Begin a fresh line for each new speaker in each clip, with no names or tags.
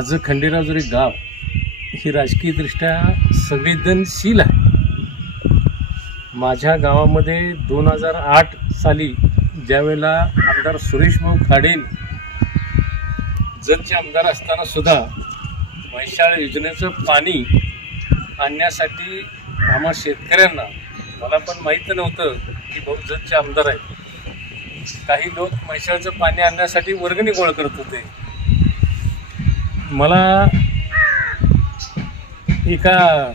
माझं खंडेराजुरी गाव ही राजकीयदृष्ट्या संवेदनशील आहे माझ्या गावामध्ये दोन हजार आठ साली ज्यावेळेला आमदार सुरेश भाऊ खाडेल आमदार असताना सुद्धा म्हैशाळ योजनेचं पाणी आणण्यासाठी आम्हा शेतकऱ्यांना मला पण माहीत नव्हतं की भाऊ जतचे आमदार आहेत. काही लोक म्हैशाळचं पाणी आणण्यासाठी वर्गणी गोळा करत होते. मला एका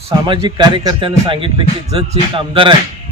सामाजिक कार्यकर्त्याने सांगितलं की जतचे एक आमदार आहे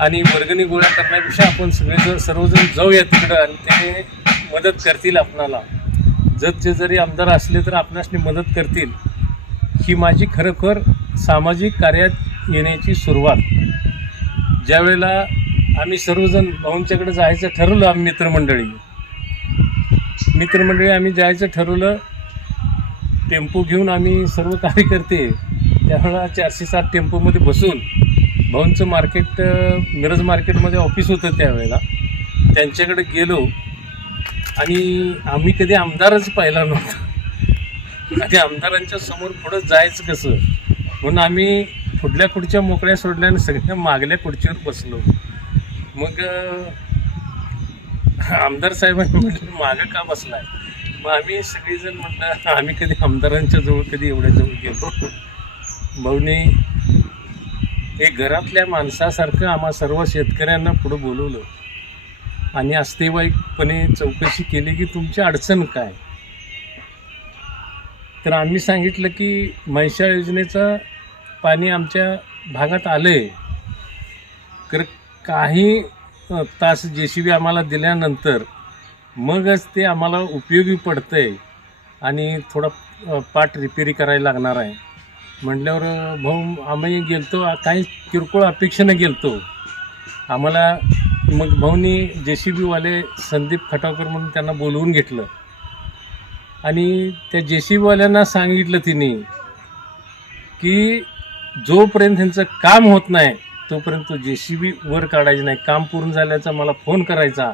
आणि वर्गणी गोळा करण्यापेक्षा आपण सगळेजण सर्वजण जाऊया तिकडं आणि ते मदत करतील आपणाला. जतचे जरी आमदार असले तर आपणासनी मदत करतील. ही माझी खरोखर सामाजिक कार्यात येण्याची सुरुवात. ज्यावेळेला आम्ही सर्वजण भाऊंच्याकडे जायचं ठरवलं आम्ही मित्रमंडळी. मित्रमंडळी आम्ही जायचं ठरवलं टेम्पो घेऊन आम्ही सर्व कार्यकर्ते त्यावेळेला चारशे सात टेम्पोमध्ये बसून भाऊंचं मार्केट मिरज मार्केटमध्ये ऑफिस होतं त्यावेळेला. त्यांच्याकडे गेलो आणि आम्ही कधी आमदारच पाहिला नव्हता. आणि आमदारांच्या समोर पुढं जायचं कसं? म्हणून आम्ही पुढल्या खुर्च्या मोकळ्या सोडल्या आणि सगळ्या मागल्या खुर्चीवर बसलो. मग आमदार साहेबांनी म्हटलं मागं का बसलाय? मग आम्ही सगळेजण म्हटलं आम्ही कधी आमदारांच्या जवळ कधी एवढ्या जवळ गेलो? भाऊने हे घरातल्या माणसासारखं आम्हा सर्व शेतकऱ्यांना पुढं बोलवलं. आणि अस्तेवाईकपणे चौकशी केली की तुमची अडचण काय? तर आम्ही सांगितलं की महिषा योजनेचं पाणी आमच्या भागात आलं आहे तर काही तास जे सी बी आम्हाला दिल्यानंतर मगच ते आम्हाला उपयोगी पडतं आहे आणि थोडा पाट रिपेरी करायला लागणार आहे. म्हटल्यावर भाऊ आम्ही गेलतो काही किरकोळ अपेक्षेनं गेलतो. आम्हाला मग भाऊनी जे सी बीवाले संदीप खटावकर म्हणून त्यांना बोलवून घेतलं. आणि त्या जे सी बीवाल्यांना सांगितलं तिने की जोपर्यंत त्यांचं काम होत नाही तोपर्यंत जे सी बी वर काढायचं नाही. काम पूर्ण झाल्याचा मला फोन करायचा.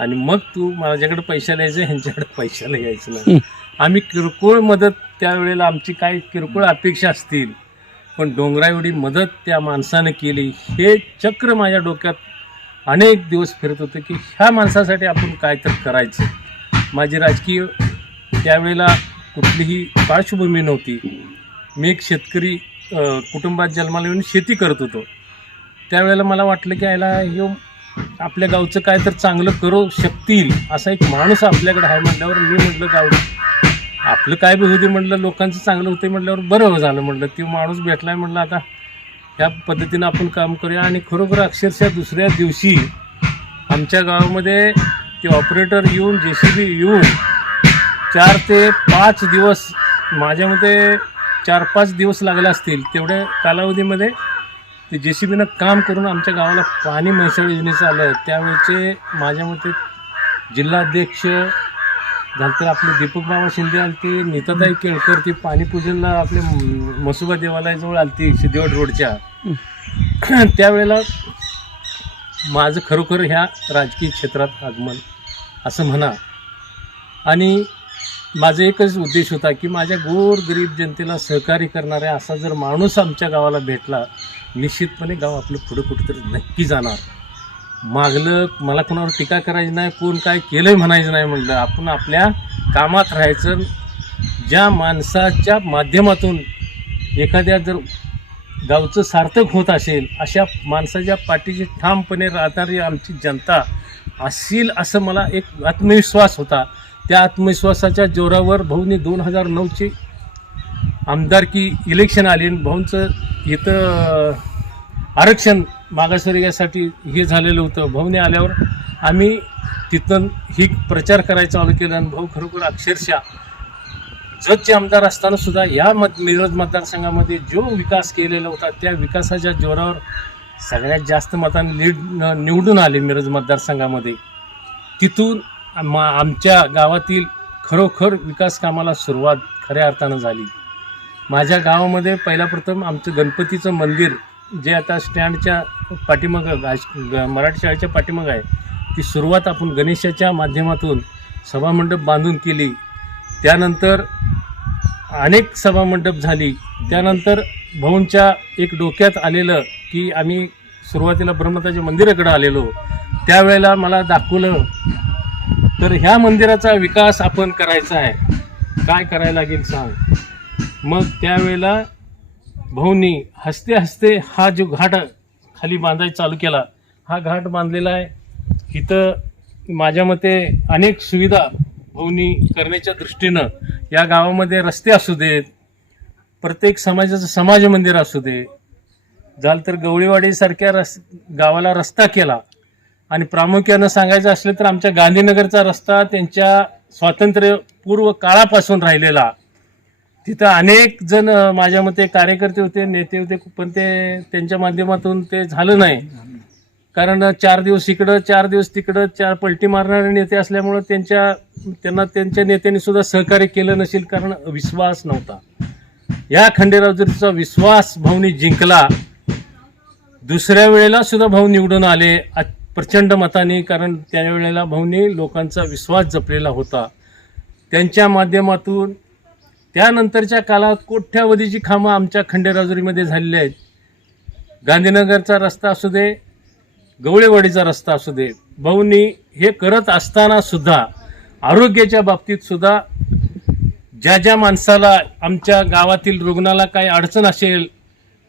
आणि मग तू माझ्याकडे पैशाला यायचं ह्यांच्याकडे पैशाला यायचं नाही आम्ही किरकोळ मदत त्यावेळेला आमची काही किरकोळ अपेक्षा असतील. पण डोंगरा एवढी मदत त्या माणसानं केली. हे चक्र माझ्या डोक्यात अनेक दिवस फिरत होतं की ह्या माणसासाठी आपण काय तर करायचं. माझी राजकीय त्यावेळेला कुठलीही पार्श्वभूमी नव्हती. मी एक शेतकरी कुटुंबात जन्माला येऊन शेती करत होतो. त्यावेळेला मला वाटलं की याला हे आपल्या गावचं काय तर चांगलं करू शकतील असा एक माणूस आपल्याकडे आहे म्हटल्यावर मी म्हटलं गाव आपलं काय बी होते म्हटलं लोकांचं चांगलं होते म्हटल्यावर बरं झालं म्हटलं ते माणूस भेटलाय म्हटलं आता ह्या पद्धतीनं आपण काम करूया. आणि खरोखर अक्षरशः दुसऱ्या दिवशी आमच्या गावामध्ये ते ऑपरेटर येऊन जे सी बी येऊन चार ते पाच दिवस माझ्या मते चार पाच दिवस लागले असतील तेवढ्या कालावधीमध्ये ते जे सी बीनं काम करून आमच्या गावाला पाणी म्हैसाळ योजनेचं आलं त्यावेळेचे माझ्या मते जिल्हाध्यक्ष नंतर आपले दीपक बाबा शिंदे आलती नीताताई केळकर ती पाणीपूजनला आपले मसुबा देवालयाजवळ आलती सिद्धेवाड रोडच्या. त्यावेळेला माझं खरोखर ह्या राजकीय क्षेत्रात आगमन असं म्हणा. आणि माझा एकच उद्देश होता की माझ्या गोर गरीब जनतेला सहकार्य करणाऱ्या असा जर माणूस आमच्या गावाला भेटला निश्चितपणे गाव आपलं पुढं कुठेतरी नक्की जाणार. मागलं मला कोणावर टीका करायची नाही कोण काय केलंय म्हणायचं नाही म्हटलं आपण आपल्या कामात राहायचं ज्या माणसाच्या माध्यमातून एखाद्या जर गावचं सार्थक होत असेल अशा माणसाच्या पाठीशी ठामपणे राहणारी आमची जनता असेल असं मला एक आत्मविश्वास होता. त्या आत्मविश्वासाच्या जोरावर भाऊनी दोन हजार नऊची आमदारकी इलेक्शन आली आणि भाऊंचं इथं आरक्षण मागासवर्गासाठी हे झालेलं होतं. भाऊने आल्यावर आम्ही तिथं ही प्रचार करायचा चालू केला आणि भाऊ खरोखर अक्षरशः जतचे आमदार असताना सुद्धा या मत मिरज मतदारसंघामध्ये जो विकास केलेला होता त्या विकासाच्या जोरावर सगळ्यात जास्त मतांनी लीड निवडून आले मिरज मतदारसंघामध्ये. तिथून मा आमच्या गावातील खरोखर विकास कामाला सुरुवात खऱ्या अर्थानं झाली. माझ्या गावामध्ये पहिला प्रथम आमचं गणपतीचं मंदिर जे आता स्टँडच्या पाठीमागं ग- मराठी शाळेच्या पाठीमागं आहे ती सुरुवात आपण गणेशाच्या माध्यमातून सभामंडप बांधून केली. त्यानंतर अनेक सभामंडप झाली. त्यानंतर भाऊंच्या एक डोक्यात आलेलं की आम्ही सुरुवातीला ब्रह्मताच्या मंदिराकडं आलेलो. त्यावेळेला मला दाखवलं तर ह्या मंदिराचा विकास आपण करायचा आहे. काय करायला लागेल सांग? मग त्यावेळेला भाऊनी हसते हसते हा जो घाट खाली बांधायला चालू केला हा घाट बांधलेला आहे. इथं माझ्या मते अनेक सुविधा भाऊनी करण्याच्या दृष्टीनं या गावामध्ये रस्ते असू देत प्रत्येक समाजाचं समाज मंदिर असू दे झालं तर गवळीवाडीसारख्या रस गावाला रस्ता केला. आणि प्रामुख्यानं सांगायचं असलं तर आमच्या गांधीनगरचा रस्ता त्यांच्या स्वातंत्र्यपूर्व काळापासून राहिलेला. तिथं अनेक जण माझ्या मते कार्यकर्ते होते नेते होते पण ते त्यांच्या माध्यमातून ते झालं नाही. कारण चार दिवस इकडं चार दिवस तिकडं चार पलटी मारणारे नेते असल्यामुळं त्यांच्या त्यांना त्यांच्या नेत्यांनी सुद्धा सहकार्य केलं नसेल कारण विश्वास नव्हता. या खंडेरावजीचा विश्वास भाऊनी जिंकला. दुसऱ्या वेळेला सुद्धा भाऊ निवडून आले. प्रचंड मताने कारण त्यावेळेला भाऊनी लोकांचा विश्वास जपलेला होता. त्यांच्या माध्यमातून त्यानंतरच्या काळात कोट्यावधीची कामं आमच्या खंडेराजुरीमध्ये झालेली आहेत. गांधीनगरचा रस्ता असू दे गवळेवाडीचा रस्ता असू दे भाऊनी हे करत असताना सुद्धा आरोग्याच्या बाबतीत सुद्धा ज्या ज्या माणसाला आमच्या गावातील रुग्णाला काही अडचण असेल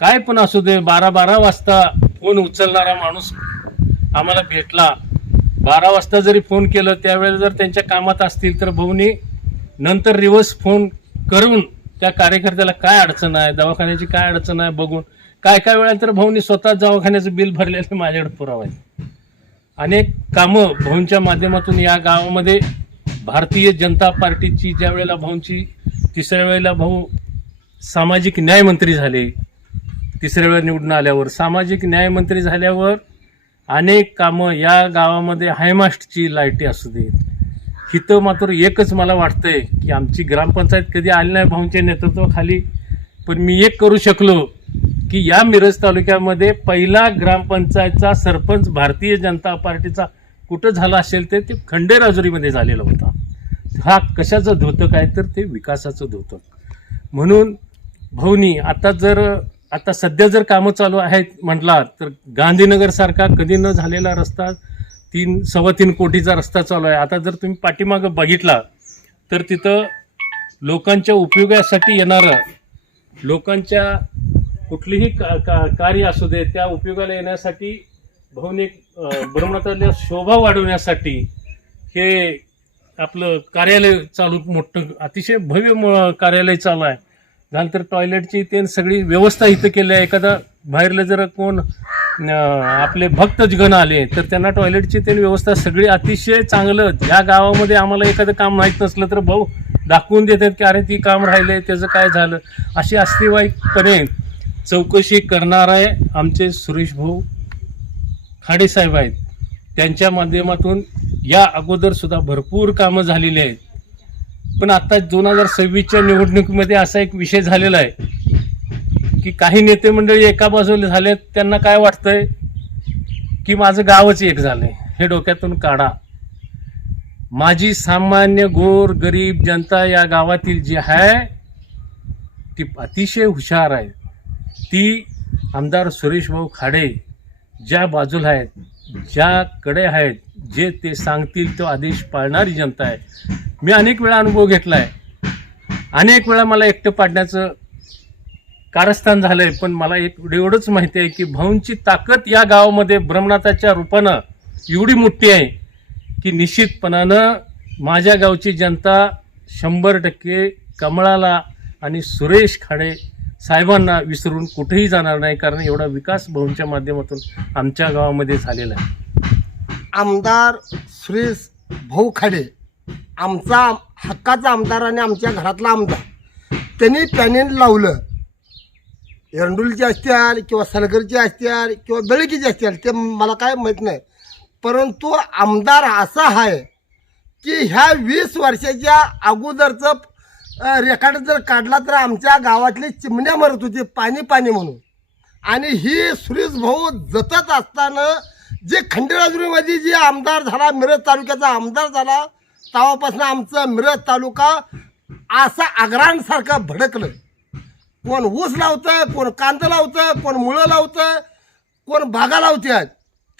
काय पण असू दे बारा बारा वाजता फोन उचलणारा माणूस आम्हाला भेटला. बारा वाजता जरी फोन केलं त्यावेळेला जर त्यांच्या कामात असतील तर भाऊनी नंतर रिवर्स फोन करून त्या कार्यकर्त्याला काय अडचण आहे दवाखान्याची काय अडचण आहे बघून काय काय वेळा तर भाऊनी स्वतः दवाखान्याचं बिल भरलेलं माझ्याकडे पुरावा. आहे अनेक कामं भाऊंच्या माध्यमातून या गावामध्ये भारतीय जनता पार्टीची ज्या वेळेला भाऊंची तिसऱ्या वेळेला भाऊ सामाजिक न्यायमंत्री झाले. तिसऱ्या वेळेला निवडून आल्यावर सामाजिक न्यायमंत्री झाल्यावर अनेक कामं या गावामध्ये हायमास्टची लाईटी असू देत. इथं मात्र एकच मला वाटतंय की आमची ग्रामपंचायत कधी आली नाही भाऊंच्या नेतृत्वाखाली पण मी एक करू शकलो की या मिरज तालुक्यामध्ये पहिला ग्रामपंचायतचा सरपंच भारतीय जनता पार्टीचा कुठं झाला असेल ते ते खंडेराजुरीमध्ये झालेला होता. हा कशाचं धोतक आहे तर ते विकासाचं धोतक. म्हणून भाऊनी आता जर आता सध्या जर कामं चालू आहेत म्हटला तर गांधीनगर सारखा कधी न झालेला रस्ता तीन सव्वा तीन कोटीचा रस्ता चालू आहे. आता जर तुम्ही पाठीमागं बघितला तर तिथं लोकांच्या उपयोगासाठी येणारं लोकांच्या कुठलीही का, का, कार्य असू दे त्या उपयोगाला येण्यासाठी भाऊने ब्रह्मनाथातल्या शोभा वाढवण्यासाठी हे आपलं कार्यालय चालू मोठं अतिशय भव्य म- कार्यालय चालू आहे. झालं तर टॉयलेटची ते सगळी व्यवस्था इथं केली आहे. एखादा बाहेरलं जर कोण आपले भक्तजगण आले तर त्यांना टॉयलेटची ते व्यवस्था सगळी अतिशय चांगलं. या गावामध्ये आम्हाला एखादं काम माहीत नसलं तर भाऊ दाखवून देतात की अरे ती काम राहिले त्याचं काय झालं? अशी अस्तिवाईकपणे चौकशी करणारे आमचे सुरेश भाऊ खाडेसाहेब आहेत. त्यांच्या माध्यमातून या अगोदरसुद्धा भरपूर कामं झालेली आहेत. पण आता दोन हजार सव्वीसच्या निवडणुकीमध्ये असा एक विषय झालेला आहे की काही नेते मंडळी एका बाजूला झालेत त्यांना काय वाटतंय की माझं गावच एक झालंय हे डोक्यातून काढा. माझी सामान्य गोर गरीब जनता या गावातील जी आहे ती अतिशय हुशार आहे. ती आमदार सुरेश भाऊ खाडे ज्या बाजूला आहेत ज्याकडे आहेत जे ते सांगतील तो आदेश पाळणारी जनता आहे. मी अनेक वेळा अनुभव घेतला आहे अनेक वेळा मला एकटं पाडण्याचं कारस्थान झालं आहे पण मला एक एवढंच माहिती आहे की भाऊंची ताकद या गावामध्ये भ्रमनाथाच्या रूपानं एवढी मोठी आहे की निश्चितपणानं माझ्या गावची जनता शंभर टक्के कमळाला आणि सुरेश खाडे साहेबांना विसरून कुठेही जाणार नाही कारण एवढा विकास भाऊंच्या माध्यमातून आमच्या गावामध्ये झालेला आहे.
आमदार सुरेश भाऊ खाडे आमचा हक्काचा आमदार आणि आमच्या घरातला आमदार. त्यांनी पॅनेल लावलं. एरंडुलची असतील किंवा सलगरचे असतील किंवा बेळकीचे असतील ते मला काय माहीत नाही. परंतु आमदार असा आहे की ह्या वीस वर्षाच्या अगोदरचं रेकॉर्ड जर काढला तर आमच्या गावातली चिमण्या मरत होती पाणी पाणी म्हणून. आणि ही सुरेश भाऊ जतत असताना जे खंडेराजुरीमध्ये जे आमदार झाला मिरज तालुक्याचा आमदार झाला तेव्हापासून आमचा मिरज तालुका असा आग्रांसारखं भडकलं. कोण ऊस लावतं कोण कांदा लावतं कोण मुळं लावतं कोण बागा लावतात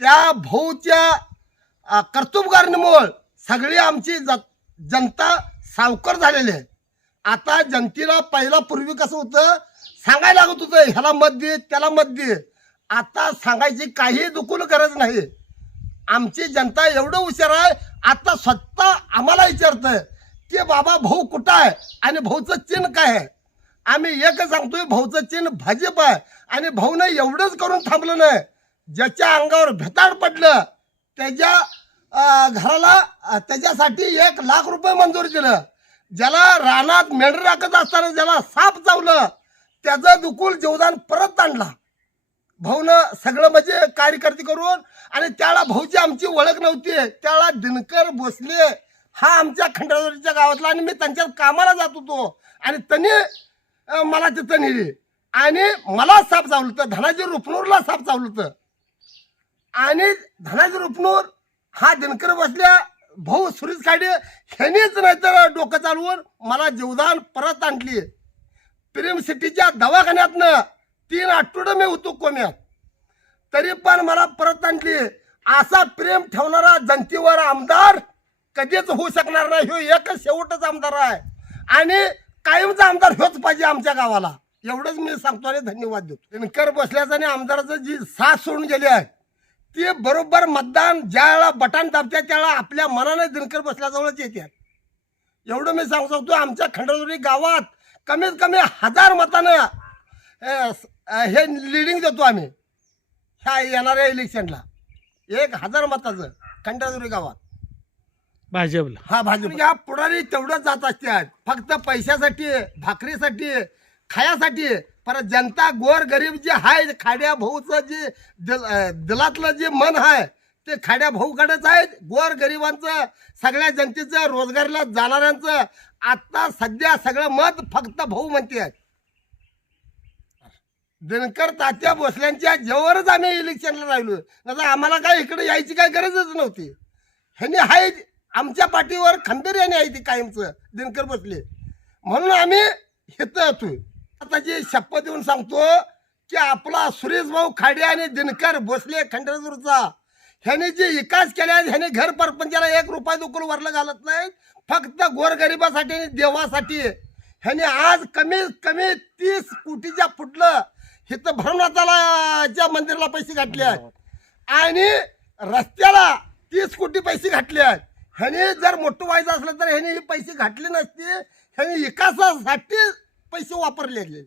त्या भाऊच्या कर्तुबगारणीमुळं सगळी आमची ज जनता सावकर झालेली आहे. आता जनतेला पहिला पूर्वी कसं होतं सांगायला लागत होतं ह्याला मत दे त्याला मत दे. आता सांगायची काही दुकुल गरज नाही. आमची जनता एवढं हुशार आहे आता स्वतः आम्हाला विचारतं की बाबा भाऊ कुठं आहे आणि भाऊचं चिन्ह काय आहे? आम्ही एक सांगतोय भाऊचं चिन्ह भाजप आहे आणि भाऊनं एवढंच करून थांबलं नाही. ज्याच्या अंगावर भेताड पडलं त्याच्या घराला त्याच्यासाठी एक लाख रुपये मंजूर दिलं. ज्याला रानात मेंढर राखत असताना ज्याला साप चावलं त्याचं दुकुल जीवदान परत आणला. भाऊनं सगळं म्हणजे कार्यकर्ते करून आणि त्याला भाऊची आमची ओळख नव्हती. त्याला दिनकर भोसले हा आमच्या खंडाजोरीच्या गावातला आणि मी त्यांच्या कामाला जात होतो. आणि त्यांनी मला तिथं नेली. आणि मला साप चावलं होतं. धनाजी रुपनूरला साप चावलं होतं. आणि धनाजी रुपनूर हा दिनकर बसल्या भाऊ सुरेश खाडे नाही तर डोकं चालवून मला जीवदान परत आणली. प्रेम सिटीच्या दवाखान्यातनं तीन आठवडं मी होतो कोम्यात तरी पण मला परत आणली असा प्रेम ठेवणारा जनतेवर आमदार कधीच होऊ शकणार नाही. ह्यो एकच शेवटच आमदार आहे. आणि कायमचा आमदार होच पाहिजे आमच्या गावाला. एवढंच मी सांगतो आणि धन्यवाद देतो. दिनकर बसल्याचं आणि आमदाराचं जी साथ सोडून गेली आहे ते बरोबर मतदान ज्या वेळेला बटन दाबतात त्यावेळेला आपल्या मनाने दिनकर बसल्याजवळच येते. एवढं मी सांगू शकतो आमच्या खंडोरी गावात कमीत कमी हजार मतानं हे लिडिंग देतो आम्ही. ह्या येणाऱ्या इलेक्शनला एक हजार मताचं खंडाजुरी गावात.
भाजपला.
हा भाजप. या पुढारी तेवढंच जात असतात. फक्त पैशासाठी भाकरीसाठी खायासाठी. परत जनता गोर गरीब जे आहे खाड्या भाऊचं जे दिल दिलातलं जे मन आहे ते खाड्या भाऊकडेच आहे गोर गरिबांचं सगळ्या जनतेचं रोजगारीला जाणाऱ्यांचं. आता सध्या सगळं मत फक्त भाऊ म्हणते आहेत दिनकर तात्या भोसल्यांच्या जेवरच आम्ही इलेक्शनला राहिलो. नाही आम्हाला काय इकडे यायची काय गरजच नव्हती. ह्याने हाय आमच्या पाठीवर खंबीर याने आहे ती कायमचं दिनकर बसले म्हणून आम्ही इथं येतोय. आता जी शपथ देऊन सांगतो की आपला सुरेश भाऊ खाडे आणि दिनकर भोसले खंडेश्वरचा ह्याने जे विकास केला ह्याने घर परपंचाला एक रुपया दुकुल वरलं घालत नाही फक्त गोरगरिबासाठी आणि देवासाठी. ह्याने आज कमीत कमी तीस कोटीच्या फुटलं इथं भरमनाथाला मंदिराला पैसे घातले आहेत. आणि रस्त्याला तीस कोटी पैसे घातले आहेत. ह्याने जर मोठं व्हायचं असलं तर ह्याने हे पैसे घातले नसते. ह्याने विकासासाठी पैसे वापरले गेले.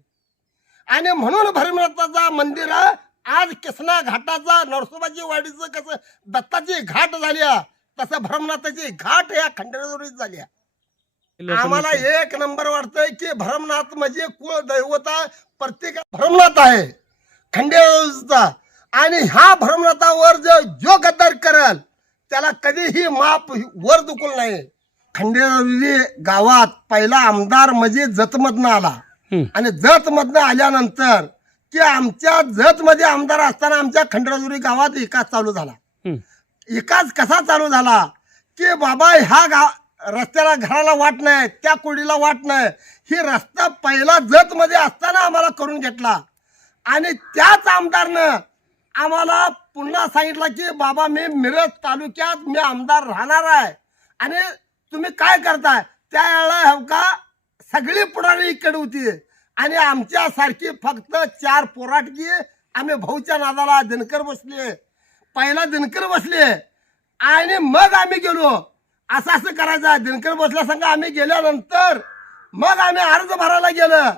आणि म्हणून भरमनाथाचा मंदिर आज कृष्णा घाटाचा नरसोबाची वाडीचं कसं दत्ताची घाट झाल्या तसं भरमनाथाची घाट या खंडेश्वरीत झाल्या आम्हाला एक नंबर वाटतंय की भरमनाथ म्हणजे कुळ दैवता प्रत्येक भरमनाथ आहे खंडेचा आणि ह्या भरमनाथावर जो जो गद्दार करल त्याला कधीही माप वर दुकुल नाही. खंडेरी गावात पहिला आमदार म्हणजे जतमधनं आला. आणि जतमधनं आल्यानंतर की आमच्या जतमध्ये आमदार असताना आमच्या खंडेराजुरी गावात विकास चालू झाला. विकास कसा चालू झाला? की बाबा ह्या गाव रस्त्याला घराला वाट नाही त्या कुडीला वाट नाही. ही रस्ता पहिला जत मध्ये असताना आम्हाला करून घेतला. आणि त्याच आमदारनं आम्हाला पुन्हा सांगितलं की बाबा मी मिरज तालुक्यात मी आमदार राहणार आहे. आणि तुम्ही काय करताय? त्यावेळेला हो का सगळी पुढारी इकडे होती. आणि आमच्यासारखी फक्त चार पोराटकी आम्ही भाऊच्या नादाला दिनकर बसले. पहिला दिनकर बसले. आणि मग आम्ही गेलो. असं असं करायचं. दिनकर बसल्या संघ आम्ही गेल्यानंतर मग आम्ही अर्ज भरायला गेलं.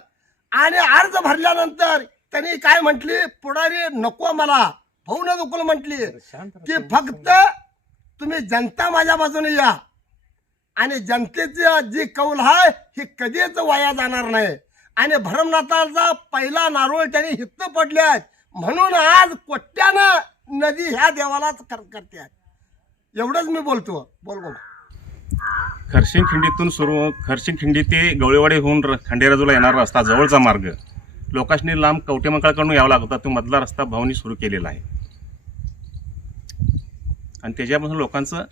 आणि अर्ज भरल्यानंतर त्यांनी काय म्हटली? पुढारी नको मला. भाऊ न दुकुल म्हटली. की फक्त तुम्ही जनता माझ्या बाजूने या. आणि जनतेची जी कौल आहे ही कधीच वाया जाणार नाही. आणि भरमनाथाचा पहिला नारोळ त्यांनी हित्त पडले आहेत म्हणून आज कोट्यानं नदी ह्या देवालाच कर करते एवढंच मी बोलतो. बोल बोल.
खरशिंग खिंडीतून सुरू खरशिंग खिंडी ते गवळेवाडी होऊन खंडेराजूला येणारा रस्ता जवळचा मार्ग. लोकांनी लांब कवटेमंकाळकडून यावा लागत होता. तो मधला रस्ता भाऊनी सुरू केलेला आहे. आणि त्याच्यापासून लोकांचं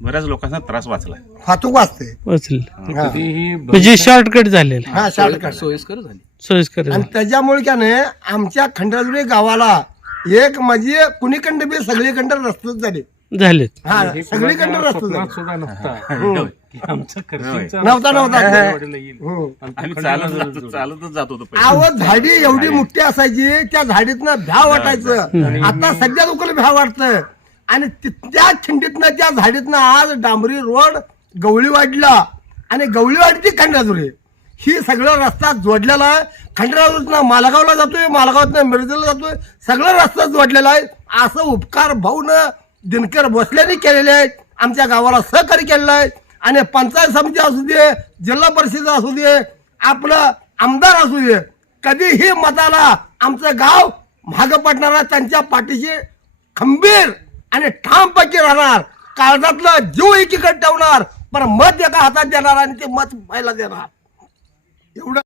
बऱ्याच लोकांचा त्रास वाचलाय
वाहतूक वाचते.
वाचलं.
हा.
म्हणजे शॉर्टकट झालेलं
हा शॉर्टकट
सोयीस्कर झाली.
सोयीस्कर
आणि
झालं.
त्याच्यामुळे काय नाही आमच्या खंडाजुरी गावाला एक म्हणजे कुणीकडे बी सगळीकडे रस्ते झाले.
झालेत.
हा
हे
सगळीकडे
कुणाच्या
रस्ते
स्वप्नात
झाले.
सुद्धा नव्हता.
हम्म.
की आमचा खर्चीचा
नव्हता, नव्हता.
खंडेवाडीला येईल.
हम्म.
आणि तो
आम्ही
खंडेवाडीला
चालत
जोडेल.
चालतच जात होतो पहिले.
आवत झाडी एवढी मोठी असायची त्या झाडीतनं भ्या वाटायचं. आता सध्या लोकांना भ्या वाटतं. आणि ति- त्या खिंडीतनं त्या झाडीतनं आज डांबरी रोड गवळीवाडला आणि गवळीवाडी ती खंडाजुरी. ही सगळं रस्ता जोडलेला आहे. खंडाजुरीतनं मालगावला जातोय मालगावातनं मिरजेला जातोय. सगळं रस्ता जोडलेला आहे. असं उपकार भाऊनं दिनकर भोसलेने केलेले आहेत. आमच्या गावाला सहकार्य केलेलं आहे. आणि पंचायत समिती असू दे जिल्हा परिषद असू दे आपलं आमदार असू दे कधीही मताला आमचं गाव मागं पडणारा त्यांच्या पाठीशी खंबीर आणि ठामपैकी राहणार. काळजातलं जीव एकीकडे ठेवणार. पण मत एका हातात देणार आणि ते मत व्हायला देणार. एवढं